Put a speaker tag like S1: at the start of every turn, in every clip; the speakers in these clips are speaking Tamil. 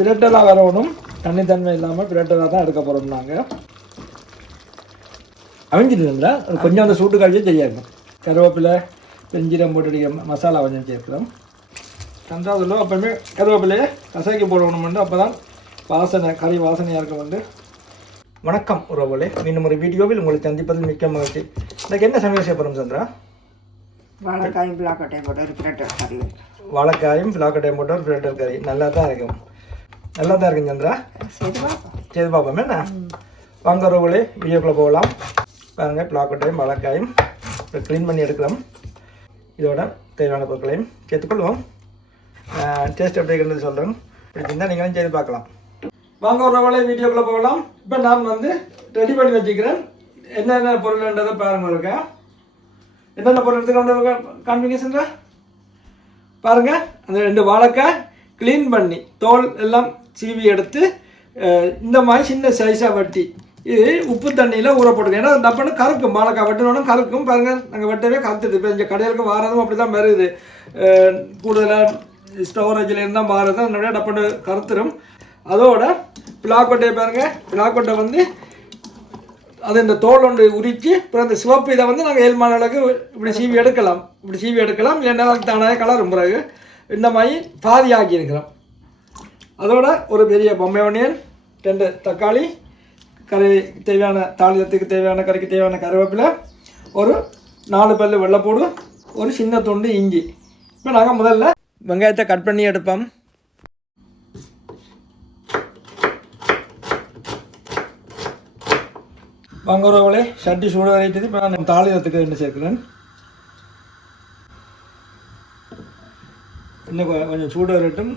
S1: பிரட்டலாக வரணும் தண்ணி தன்மை இல்லாமல் பிரட்டலாக தான் எடுக்க போகிறோம் நாங்கள் அவிஞ்சிருந்தா கொஞ்சம் அந்த சூட்டு காய்ச்சி தெரியாது கருவேப்பிலை பெஞ்சீரம் போட்டு அடிக்கிற மசாலா கொஞ்சம் சேர்க்கிறோம். ரெண்டாவதுல அப்பவுமே கருவேப்பிலையை கசாக்கி போடணும்னு அப்போ தான் வாசனை கறி வாசனையாக இருக்கும் வந்து வணக்கம் உறவுகளே. மீண்டும் ஒரு வீடியோவில் உங்களை சந்திப்பதில் மிக்க மகிழ்ச்சி. இன்னைக்கு என்ன சமையல் செய்ய போகிறோம் சந்திரா?
S2: வாழைக்காயும் பிளாக்கட்டையும் போட்டு ஒரு பிரட்டல் கறி.
S1: வாழைக்காயும் பிளாக்கட்டையும் போட்டு ஒரு பிரட்டல் கறி. நல்லா தான் இருக்கும். நல்லா தான் இருக்கும் சந்திரா.
S2: சரி பார்ப்போம்
S1: என்ன? வாங்க உறவுகளே வீடியோக்குள்ளே போகலாம். பாருங்கள் பிளாக்கட்டையும் வாழைக்காயும் க்ளீன் பண்ணி எடுக்கலாம். இதோட தேவையான பொருட்களையும் சேர்த்துக்கொள்வோம். டேஸ்ட் எப்படி இருக்கிறது சொல்கிறேன் பிடிச்சிருந்தா நீங்களும் செய்து பார்க்கலாம். வாங்க உறவுகளே வீடியோக்குள்ளே போகலாம். இப்போ நான் வந்து ரெடி பண்ணி வச்சுக்கிறேன். என்னென்ன பொருள்ன்றதை பாருங்க இருக்கா என்னென்ன பொருள் எடுத்துக்க காண்பீங்க சென்றா பாருங்க அந்த ரெண்டு வாழைக்காய் க்ளீன் பண்ணி தோல் எல்லாம் சீவி எடுத்து இந்த மாதிரி சின்ன சைஸாக வெட்டி இது உப்பு தண்ணியில் ஊற போட்டுக்கணும். ஏன்னா டப்புன்னு கறக்கும் மாலக்காய் வெட்டினோட கறக்கும் பாருங்கள் நாங்கள் வெட்டவே கறத்துது இப்போ இங்கே கடையிலுக்கு வாரதும் அப்படி தான் வருது கூடுதலாக ஸ்டோரேஜில் இருந்தால் மாறுது அதனால டப்புன்னு கருத்துரும். அதோட பிளாக்கொட்டையை பாருங்கள் பிளாக்கொட்டை வந்து அது இந்த தோல் ஒன்று உரித்து அப்புறம் அந்த சிவப்பு இதை வந்து நாங்கள் ஏழு அளவுக்கு இப்படி சீவி எடுக்கலாம். இப்படி சீவி எடுக்கலாம். இல்லைன்னா தானாக கலரும் பிறகு இந்த மாதிரி பாதி ஆக்கி இருக்கிறோம். அதோட ஒரு பெரிய பொம்மை ஒனியன் ரெண்டு தக்காளி கறி தேவையான தாளியத்துக்கு தேவையான கறிக்கு தேவையான கருவேப்பிலை ஒரு நாலு பல்லு வெள்ளைப்பூடு ஒரு சின்ன துண்டு இஞ்சி. இப்போ நாங்கள் முதல்ல வெங்காயத்தை கட் பண்ணி எடுப்போம். வாங்குறவங்களே சட்டி சூட வரைக்குது இப்போ நான் தாளிதத்துக்கு என்ன சேர்க்குறேன். இன்னும் கொஞ்சம் சூட வரட்டும்.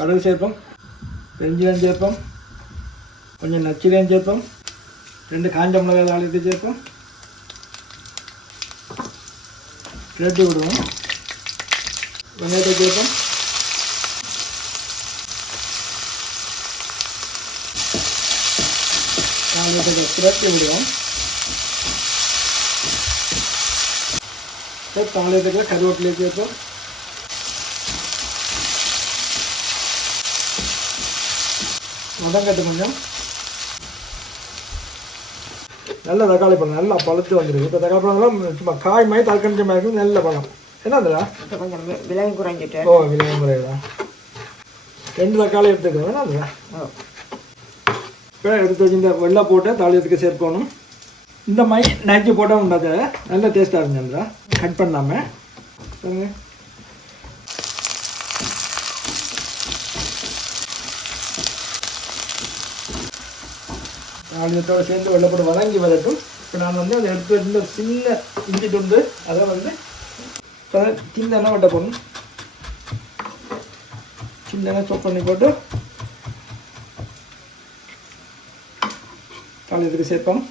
S1: கடுகு சேர்ப்போம் பெருஞ்சீரம் சேர்ப்போம் கொஞ்சம் நச்சிலையும் சேர்ப்போம் ரெண்டு காஞ்ச மிளகாய் தாளித்து சேர்ப்போம் பிரட்டி விடுவோம் வெங்காயத்தை சேர்ப்போம் தாளியத்தை பிரட்டி விடுவோம் தாளியத்துக்கு கருவேப்பிலை சேர்ப்போம் வதங்கட்டு கொஞ்சம். நல்ல தக்காளி பழம் நல்லா பழுத்து வந்துருக்கு இப்போ தக்காளி பழம்லாம் சும்மா காய் மாதிரி தற்கணிச்ச மாதிரி இருக்கும் நல்ல பழம். என்னதுடா
S2: கொஞ்சம் வி- விலையும் குறைஞ்சிட்டு.
S1: ஓ விலை முறையடா ரெண்டு தக்காளி எடுத்துக்கிறோம் என்னதுடா இப்போ எடுத்து வச்சு வெள்ளை போட்டு தாளியத்துக்கு சேர்க்கணும். இந்த மாதிரி நைச்சி போட்டால் உண்டாது நல்ல டேஸ்ட்டாக இருந்துச்சுடா கட் பண்ணாமல் பாருங்க சேர்ந்து வெள்ளப்படும் போட்டு வதங்கி வரட்டும். இப்போ நான் வந்து அந்த எடுத்து இருந்த சின்ன இஞ்சி துண்டு அதை வந்து சின்ன வெட்ட போடணும். சின்ன எண்ணெய் சொப் பண்ணி போட்டு தாளியத்துக்கு சேர்ப்போம்.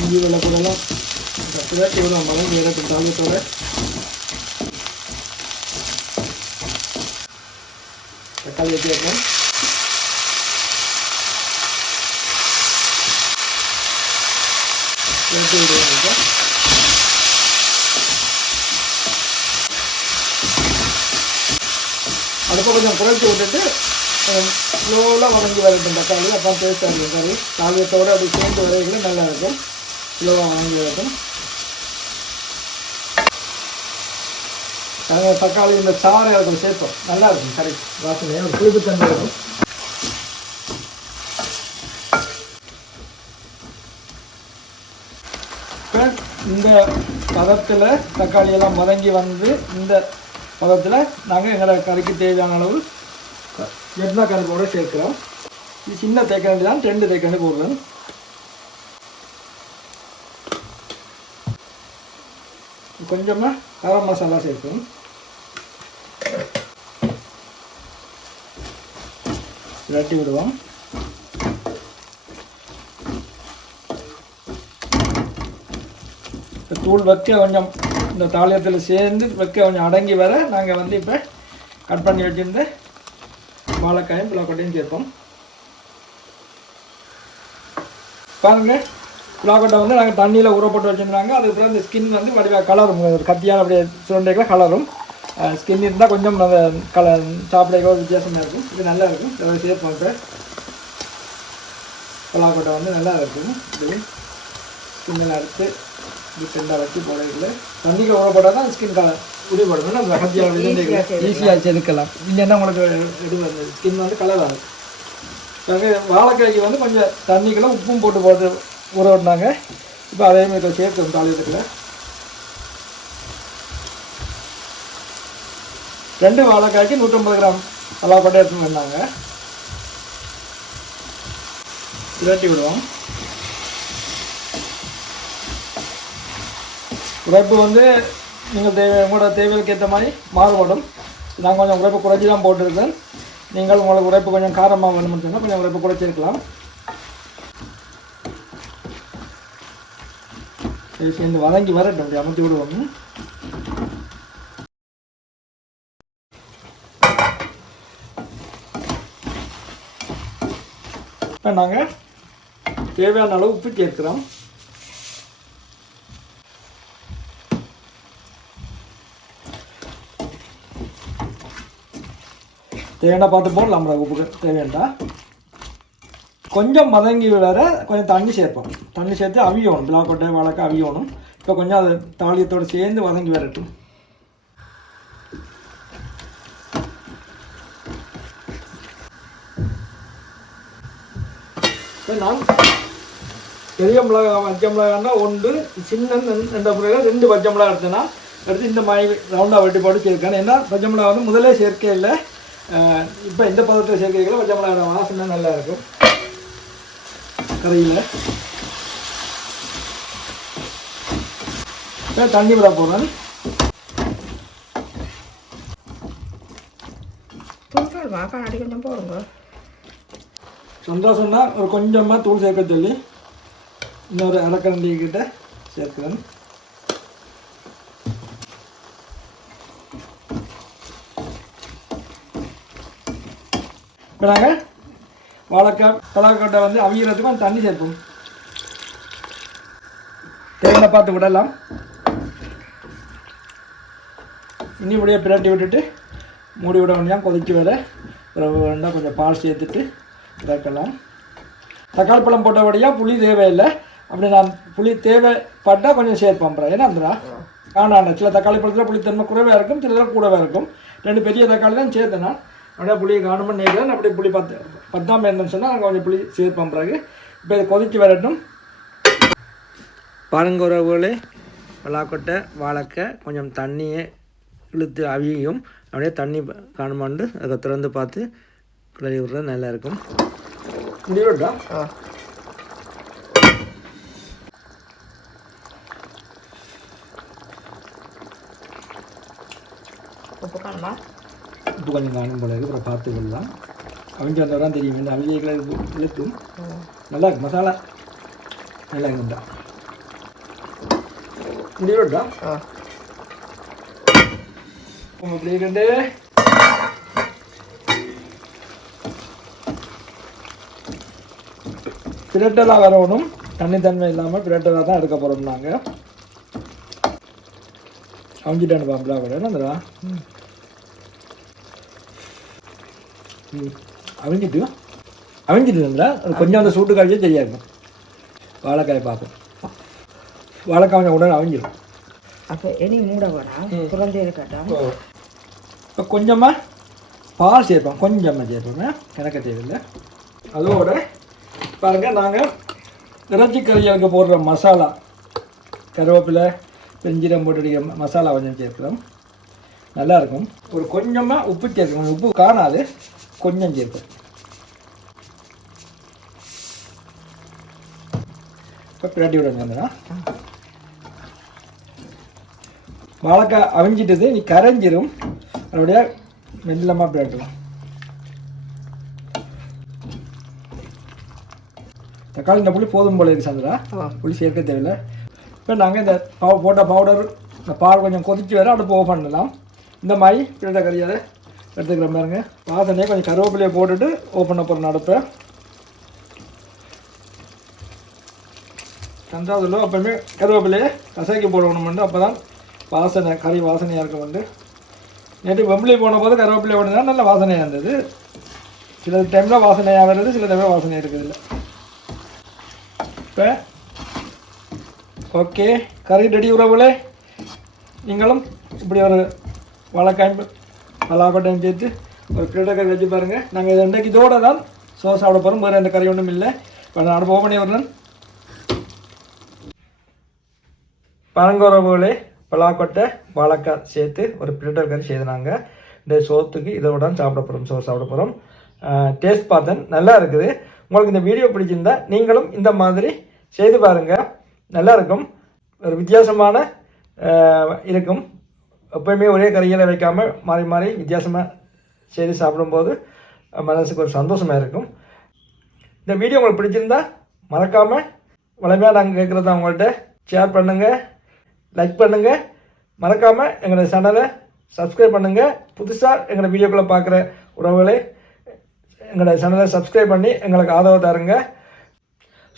S1: இஞ்சி வெள்ளை கூடலாம் இவ்வளோ விடும் மலம் எனக்கு தாளியத்தோட. தக்காளி வச்சு வைப்போம் புரட்டி விடுவோம் இப்போ. அடுப்பை கொஞ்சம் குறைச்சி விட்டுட்டு ஸ்லோவாக வணங்கி வரட்டும் தக்காளி அப்போ டேஸ்ட்டாக இருக்கும் கறி தாலியத்தோடு அப்படி சேர்ந்து வரையில நல்லாயிருக்கும் ஸ்லோவாக வணங்கி வரட்டும் நாங்கள் தக்காளி இந்த சாறை அதுக்கு சேர்ப்போம். நல்லா இருக்கும் கறி. வாசனை ஒரு புளிப்பு தன்மை இருக்கும் இந்த பதத்தில் தக்காளி எல்லாம் வதங்கி வந்து இந்த பதத்தில் நாங்கள் எங்களோட கறிக்கு தேவையான அளவு எண்ணெய் கருப்போட சேர்க்குறோம். இது சின்ன தேக்கண்டி தான் ரெண்டு தேக்கண்டி போடுறேன் கொஞ்சமாக கரம் மசாலா சேர்க்கணும் விரட்டி விடுவோம். இந்த தூள் வைக்க கொஞ்சம் இந்த தாளியத்தில் சேர்ந்து வைக்க கொஞ்சம் அடங்கி வர நாங்கள் வந்து இப்போ கட் பண்ணி வச்சிருந்த வாழைக்காயும் புலாக்கொட்டையும் சேர்ப்போம். பாருங்கள் புலாக்கொட்டை வந்து நாங்கள் தண்ணியில் ஊற வச்சுருந்தாங்க. அதுக்கப்புறம் இந்த ஸ்கின் வந்து வடிவாக கலரும் கத்தியால் கத்தியான அப்படியே சுரண்டைக்குள்ள கலரும் ஸ்கின் இருந்தால் கொஞ்சம் அந்த கலர் சாப்பிட வித்தியாசமாக இருக்கும் இது நல்லா இருக்கும் இதை சேர்ப்போம் இப்போ புலாக்கொட்டை வந்து நல்லா இருக்கும் இது ஸ்கின்னில் அறுத்து டிஃப்ரெண்டாக வச்சு போடுறதுல தண்ணிக்கு ஊற போட்டால் தான் ஸ்கின் கலர் உடிபடும் அந்த கத்தியாக ஈஸியாக செதுக்கலாம் இல்லைன்னா உங்களுக்கு இது வந்து ஸ்கின் வந்து கலர் ஆகும் வாழைக்காய்க்கு வந்து கொஞ்சம் தண்ணிக்குள்ள உப்பும் போட்டு போட்டு ஊற விட்டாங்க இப்போ அதே மாதிரி சேர்த்து தாளியத்துக்குள்ள ரெண்டு வாழைக்காய்க்கு நூற்றம்பது கிராம் நல்லா எடுத்துன்னு வந்தாங்க. இரட்டி விடுவோம். உழைப்பு வந்து நீங்கள் தேவை உங்களோட தேவைகளுக்கு ஏற்ற மாதிரி மாறுபடும். நான் கொஞ்சம் உழைப்பு குறைச்சி தான் போட்டிருக்கேன். நீங்கள் உங்களுக்கு உழைப்பு கொஞ்சம் காரமாக வேணும்னு சொன்னால் கொஞ்சம் உழைப்பு குறைச்சிருக்கலாம். சரி சேர்ந்து வதங்கி வரட்டும் அப்படி அமுத்தி விடுவோம். இப்போ நாங்கள் தேவையான அளவு உப்பு சேர்க்கிறோம். தேவையான பார்த்து போடலாம் உப்பு தேவையாண்டா. கொஞ்சம் மதங்கி விளர கொஞ்சம் தண்ணி சேர்ப்போம். தண்ணி சேர்த்து அவியணும். பிளாக்கொட்டை வாழைக்காய் அவியணும். இப்போ கொஞ்சம் அது தாளியத்தோடு சேர்ந்து வதங்கி வரட்டும். நான் பெரிய மிளகாய் பச்சை மிளகாய்னா ஒன்று சின்ன ரெண்டு மிளகா ரெண்டு பச்சை மிளகாய் எடுத்தேன்னா எடுத்து இந்த மாதிரி ரவுண்டாக வெட்டி போட்டு ஏன்னா பச்சை மிளகாய் வந்து முதலே சேர்க்கையில் இல்லை இப்போ இந்த பதத்தில் சேர்க்கிறீங்களோ பச்சை மிளகாய் வாசனை நல்லா இருக்கும் கரையில் இப்போ தண்ணி விட போகிறேன்
S2: தூள் வாக்காடு அடி கொஞ்சம் போடுங்க
S1: சந்தோஷம்னா ஒரு கொஞ்சமாக தூள் சேர்க்க சொல்லி இன்னொரு அரைக்கரண்டி கிட்ட சேர்க்குறேன். இப்போ நாங்கள் வாழைக்காய் பலாக்கொட்டை வந்து அவியறதுக்கும் தண்ணி சேர்ப்போம். தேவையான பார்த்து விடலாம். இனி இப்படியே பிரட்டி விட்டுட்டு மூடி விட வேண்டியதான் கொதிச்சு வேற பிறகு வேண்டாம் கொஞ்சம் பால் சேர்த்துட்டு இறக்கலாம் தக்காளி பழம் போட்டபடியாக புளி தேவையில்லை. அப்படி நான் புளி தேவைப்பட்டால் கொஞ்சம் சேர்ப்பேன் அப்புறம் ஏன்னா அந்தரா? காணாண்ட சில தக்காளி பழத்தில் புளித்தன்மை குறைவாக இருக்கும் சில கூடவே இருக்கும். ரெண்டு பெரிய தக்காளி தான் சேர்த்தேன் நான். அப்படியே புளியை காணும்னு நினைக்கிறேன். அப்படி புளி பத்து பத்தாமல் இருந்தேன்னு சொன்னால் கொஞ்சம் புளி சேர்ப்போம் பிறகு. இப்போ இது கொதிச்சு வரட்டும். பாருங்க உறவுகளே பலாக்கொட்டை வாழைக்காய் கொஞ்சம் தண்ணியை இழுத்து அவியும். அப்படியே தண்ணி காணுமாண்டு அதை திறந்து பார்த்து கிளறி விட்றது நல்லா
S2: ஆ உப்பு
S1: கொஞ்சம் காணும் போல இருக்கு அப்புறம் பார்த்து கொள்ளலாம் அவிஞ்சு வந்தவரை தான் தெரியும் இந்த அவிஞ்சிகளை இழுக்கும் நல்லா இருக்கு மசாலா நல்லா இருக்குண்டா
S2: ஆ
S1: அப்படி ரெண்டு பிரட்டலாக வரணும் தண்ணித்தன்மை இல்லாமல் பிரட்டலாக தான் எடுக்க போகிறோம் நாங்கள் அவிஞ்சிட்டானு பாம்பளா கூட என்னதுடா அவிஞ்சிட்டு? அவிஞ்சிட்டுங்களா கொஞ்சம் அந்த சூட்டு காய்ச்சே தெரியாது வாழைக்காய் பார்ப்போம். வாழைக்காய் உடனே அவிஞ்சிடும்
S2: அப்போ இனி மூட வேணாம் குறைஞ்சே இருக்கட்டும்.
S1: இப்போ கொஞ்சமாக பால் சேர்ப்போம். கொஞ்சமாக சேர்ப்போம். கணக்க தேவையில்லை. அதோட பாருங்கள் நாங்கள் இறைச்சி கறிகளுக்கு போடுற மசாலா கருவேப்பிலை பெருஞ்சீரம் போட்டு அடிக்கிற மசாலா கொஞ்சம் சேர்க்குறோம். நல்லா இருக்கும். ஒரு கொஞ்சமாக உப்பு சேர்க்கணும் உப்பு காணாது. கொஞ்சம் சேர்ப்போம். இப்போ பிரட்டி விடுங்க வந்துடா வாழைக்காய் அவிஞ்சிட்டது. நீ கரைஞ்சிரும். அதோடைய மெல்லமாக பிரட்டலாம். தக்காளி இந்த புளி போதும் போல இருக்கு சந்திரா. புளி சேர்க்க தேவையில்லை. இப்போ நாங்கள் இந்த பவு போட்ட பவுடர் இந்த பால் கொஞ்சம் கொதிச்சு வர அடுப்பு ஓப்பன் பண்ணலாம். இந்த மாதிரி பிரட்டை கறியாத எடுத்துக்கிற பாருங்க வாசனையை கொஞ்சம் கருவேப்பிலையை போட்டுட்டு ஓப்பன் பண்ண போகிறோம் அடுப்பை. ரெண்டாவதுல எப்பவுமே கருவேப்பிலையே கசக்கி போடணுமெண்டு அப்போ தான் வாசனை கறி வாசனையாக இருக்கும் வந்து. நேற்று வெம்பிளி போன போது கருவேப்பிலை போடுனா நல்ல வாசனையாக இருந்தது. சில டைமில் வாசனையாக வருது சில டைமில் வாசனையாக இருக்குது இல்லை. இப்போ ஓகே கறி ரெடி உறவுகளே. நீங்களும் இப்படி ஒரு வழக்காய் பலாக்கொட்டையும் சேர்த்து ஒரு கிரீட கறி வச்சு பாருங்கள் நாங்கள் இது இன்றைக்கு இதோட தான் சோ சாப்பிட போகிறோம் வேறு எந்த கறி ஒன்றும் இல்லை. இப்போ நான் போக பண்ணி வரணும் பழங்குறவுகளே பலாக்கொட்டை வாழைக்காய் சேர்த்து ஒரு பிரிட்டர் கறி செய்தாங்க இந்த சோத்துக்கு இதோட தான் சாப்பிட போகிறோம் சோறு சாப்பிட போகிறோம் டேஸ்ட் பார்த்தேன். நல்லா இருக்குது. உங்களுக்கு இந்த வீடியோ பிடிச்சிருந்தா நீங்களும் இந்த மாதிரி செய்து பாருங்கள் நல்லா இருக்கும் ஒரு வித்தியாசமான இருக்கும். எப்பயுமே ஒரே கறிகளை வைக்காமல் மாறி மாறி வித்தியாசமாக செய்து சாப்பிடும்போது மனசுக்கு ஒரு சந்தோஷமாக இருக்கும். இந்த வீடியோ உங்களுக்கு பிடிச்சிருந்தா மறக்காமல் வளமையாக நாங்கள் கேட்குறத அவங்கள்ட்ட ஷேர் பண்ணுங்கள் லைக் பண்ணுங்கள் மறக்காமல் எங்களோட சேனலை சப்ஸ்கிரைப் பண்ணுங்கள் புதுசாக எங்களோட வீடியோக்குள்ளே பார்க்குற உறவுகளை எங்களோட சேனலை சப்ஸ்கிரைப் பண்ணி எங்களுக்கு ஆதரவு தருங்க.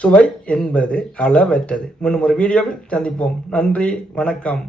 S1: சுவை என்பது அளவற்றது. முன்னும் ஒரு வீடியோவில் சந்திப்போம். நன்றி வணக்கம்.